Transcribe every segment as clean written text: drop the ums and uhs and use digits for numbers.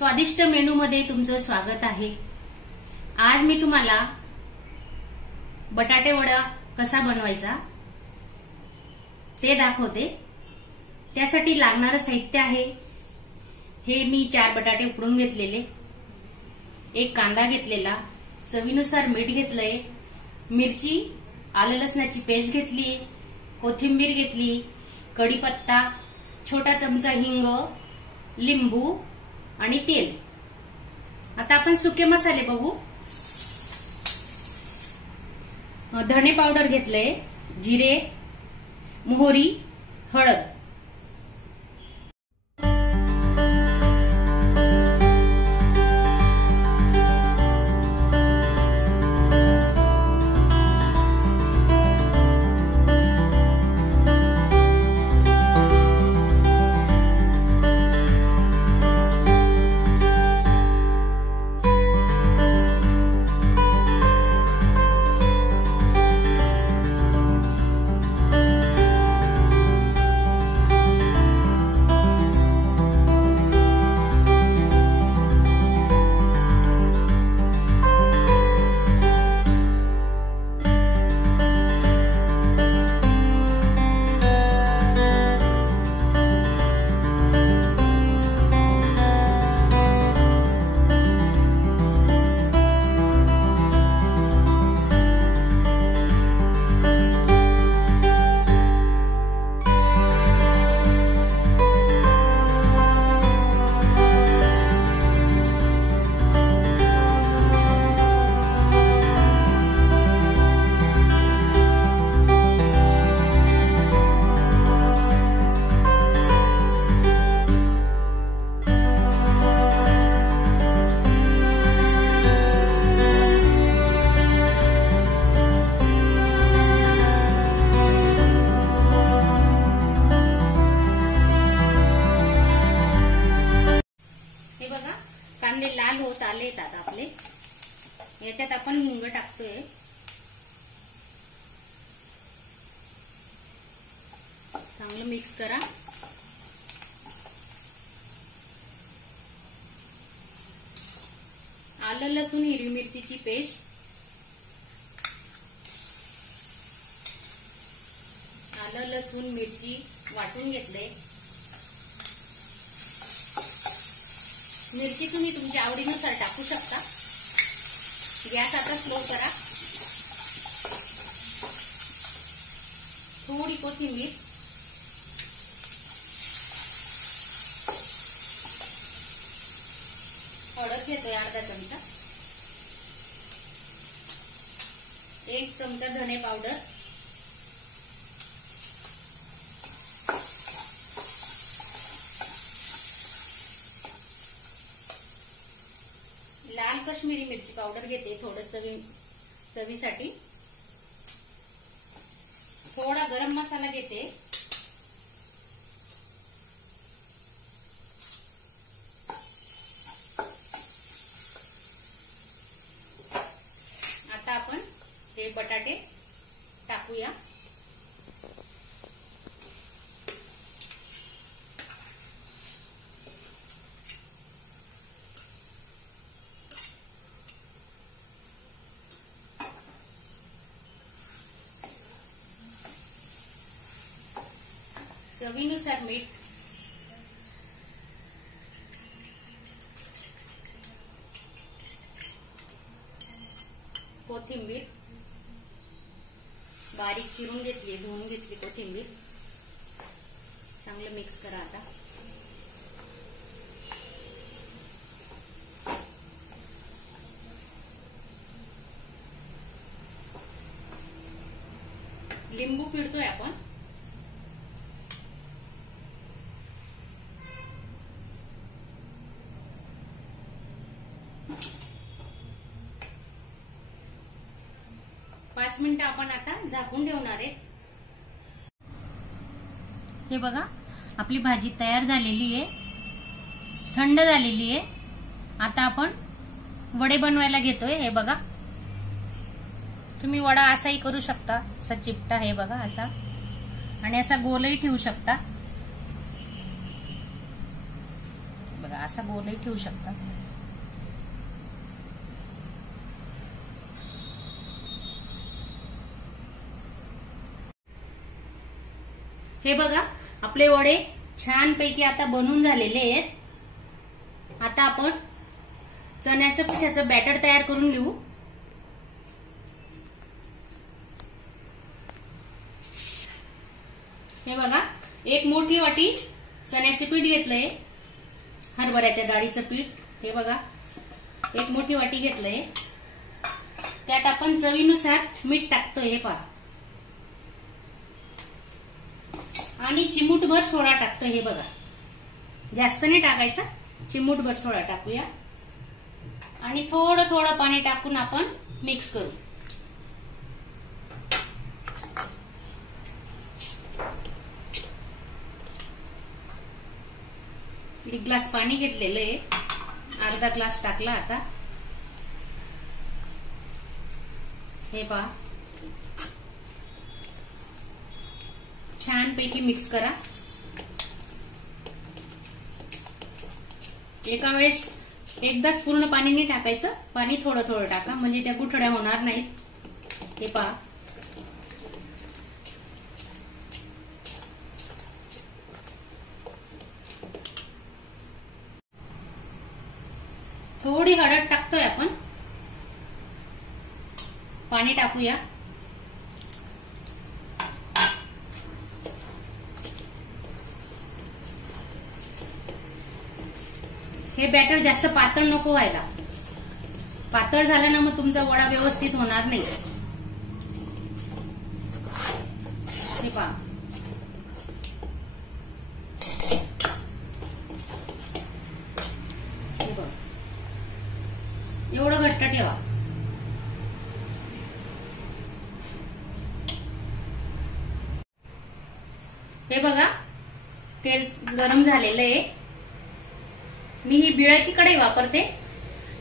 स्वादिष्ट मेनू मध्ये तुमचं स्वागत आहे। आज मी तुम्हाला बटाटे वडा कसा बनवायचा ते दाखवते। त्यासाठी लागणारं साहित्य आहे हे मी 4 बटाटे उकडून घेतलेले, एक कांदा घेतलेला, चवीनुसार मीठ घेतलंय, मिरची आलं लसणाची पेस्ट घेतली, कोथिंबीर घेतली, कढीपत्ता, छोटा चमचा हिंग, लिंबू आणि तेल। आता आपण सुके मसाले बघू। धणे पावडर घेतलंय, जिरे, मोहरी, हळद। कांदे लाल होत आलेत आता आपले। याच्यात आपण हिंग टाकतोय, चांगलं मिक्स करा। आलं लसूण हिरवी मिरचीची पेस्ट, आलं लसूण मिरची वाटून घेतले। मिरची तुम्ही तुमच्या आवडीनुसार टाकू शकता। गॅस आता स्लो करा। थोडी कोथिंबीर, हळद घेतोय अर्धा चमचा, 1 चमचा धणे पावडर, लाल काश्मीरी मिरची पावडर घेते थोडं चवीसाठी, थोडा गरम मसाला घेते, आता आपण हे बटाटे टाकूया। चवीनुसार मीठ, कोथिंबीर बारीक चिरून घेतली, धुवून घेतली कोथिंबीर, चांगलं मिक्स करा। आता लिंबू पिळतोय आपण, पाच मिनिटं आपण आता झाकून ठेवणार आहे। हे बघा आपली भाजी तयार झालेली आहे, थंड झालेली आहे। आता आपण वडे बनवायला घेतोय। हे बघा तुम्ही वडा असाही करू शकता, असा चिपटा, हे बघा असा, आणि असा गोलही ठेवू शकता। बघा असा गोलही ठेवू शकता. हे बघा आपले वडे छानपैकी आता बनून झालेले आहेत. आता आपण चण्याचं पिठाचं बॅटर तयार करून घेऊ. हे बघा एक मोठी वाटी चण्याचे पीठ घेतलंय, हरभऱ्याच्या डाळीचं पीठ. हे बघा एक मोठी वाटी घेतलंय. त्यात आपण चवीनुसार मीठ टाकतोय. हे पहा आणि चिमूटभर सोडा टाकतोय. हे बघा जास्त नाही टाकायचा, चिमूटभर सोडा टाकूया आणि थोडं थोडं पाणी टाकून आपण मिक्स करू. एक ग्लास पाणी घेतलेलं आहे, अर्धा ग्लास टाकला. आता हे पहा छानपैकी मिक्स करा. एका वेळेस एकदाच पूर्ण पाणी नाही टाकायचं, पाणी थोडं थोडं टाका म्हणजे त्या गुठळ्या होणार नाहीत. हे पहा थोडी हळद टाकतोय आपण, पाणी टाकूया. हे बॅटर जास्त पातळ नको व्हायला. पातळ झालं ना मग तुमचा वडा व्यवस्थित होणार नाही. हे पहा एवढं घट्ट ठेवा. हे बघा तेल गरम झालेलं आहे. मी ही बिळाची कढई वापरते,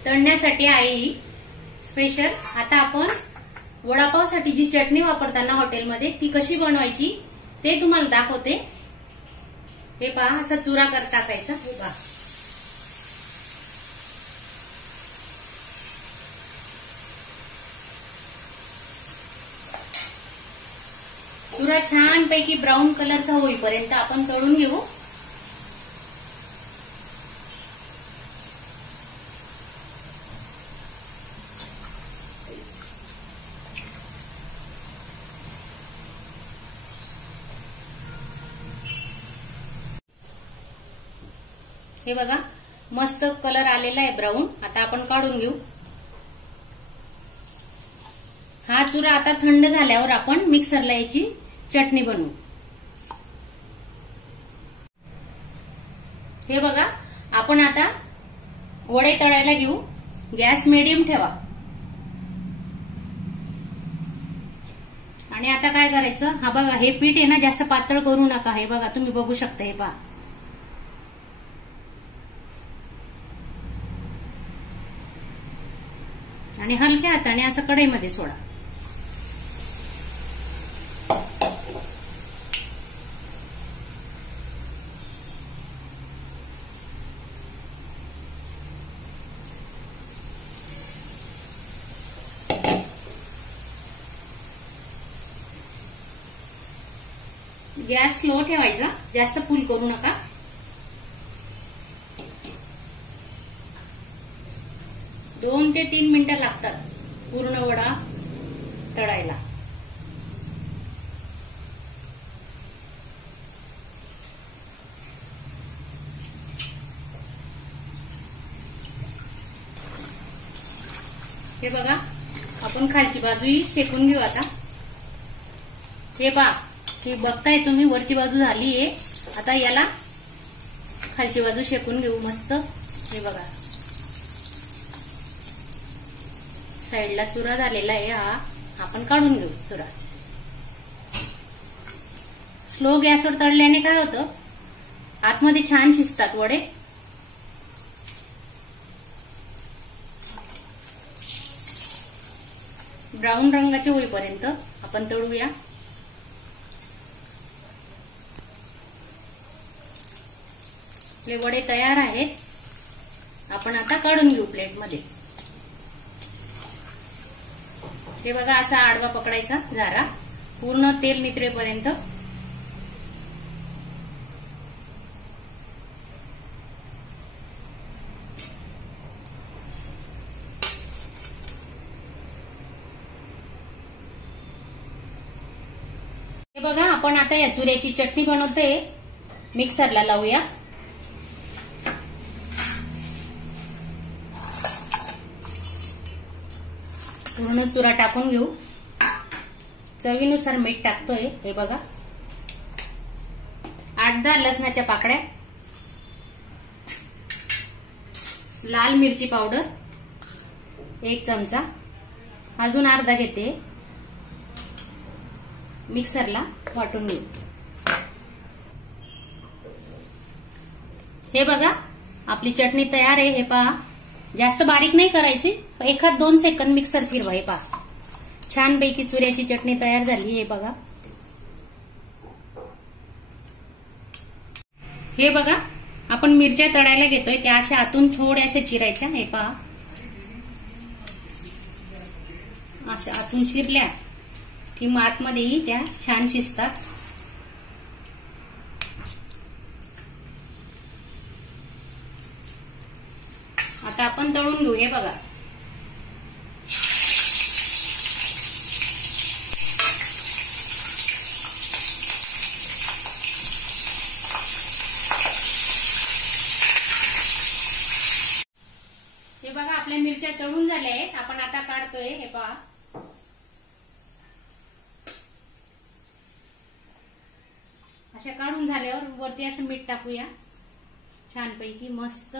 तळण्यासाठी आहे ही स्पेशल. आता आपण वडापावसाठी जी चटणी वापरताना हॉटेलमध्ये ती कशी बनवायची ते तुम्हाला दाखवते. हे पहा असा चुरा टाकायचा. हे पहा चुरा छानपैकी ब्राऊन कलरचा होईपर्यंत आपण तळून घेऊ. हे बघा मस्त कलर आलेला आहे ब्राऊन. आता आपण काढून घेऊ. हा चुरा आता थंड झाल्यावर आपण मिक्सरला याची चटणी बनवू. हे बघा आपण आता वडे तळायला घेऊ. गॅस मिडियम ठेवा. आणि आता काय करायचं, हा बघा हे पीठ आहे ना जास्त पातळ करू नका. हे बघा तुम्ही बघू शकता. हे पहा आणि हलक्या हाताने असं कढईमध्ये सोडा. गॅस स्लो ठेवायचा, जास्त फुल करू नका. दोन ते 3 मिनिटं लागतात पूर्ण वडा तळायला. हे बघा आपण खालची बाजूही शेकून घेऊ. आता हे पहा हे बघताय तुम्ही वरची बाजू झालीये. आता याला खालची बाजू शेकून घेऊ मस्त. हे बघा साईडला चुरा झालेला आहे. हा आपण काढून घेऊ चुरा. स्लो गॅसवर तळल्याने काय होतं, आतमध्ये छान शिजतात वडे. ब्राऊन रंगाचे होईपर्यंत आपण तळूया. आपले वडे तयार आहेत. आपण आता काढून घेऊ प्लेटमध्ये. हे बघा असा आडवा पकडायचा झारा पूर्ण तेल नितरेपर्यंत. हे बघा आपण आता या चुऱ्याची चटणी बनवतोय. मिक्सरला लावूया. पूर्ण चुरा टाकून घेऊ. चवीनुसार मीठ टाकतोय. हे बघा 8-10 लसणाच्या पाकड्या, लाल मिरची पावडर 1 चमचा, अजून अर्धा घेते. मिक्सरला वाटून घेऊ. हे बघा आपली चटणी तयार आहे. हे पहा जास्त बारीक नाही करायची. 1-2 सेकंद मिक्सर फिरवा. हे पहा छानपैकी चुऱ्याची चटणी तयार झाली. हे बघा. हे बघा आपण मिरच्या तळायला घेतोय त्या अशा आतून थोड्याशा चिरायच्या. हे पहा अशा आतून चिरल्या की मग आतमध्येही त्या छान शिजतात. आता आपण तळून घेऊ. हे बघा आपल्या मिरच्या तळून झाल्या आहेत. आपण आता काढतोय. हे पहा अशा काढून झाल्यावर वरती असं मीठ टाकूया छानपैकी मस्त.